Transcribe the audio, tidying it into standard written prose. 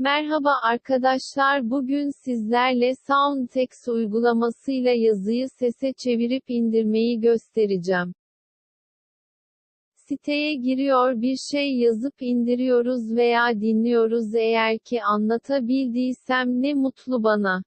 Merhaba arkadaşlar, bugün sizlerle Soundtext uygulamasıyla yazıyı sese çevirip indirmeyi göstereceğim. Siteye giriyor, bir şey yazıp indiriyoruz veya dinliyoruz. Eğer ki anlatabildiysem ne mutlu bana.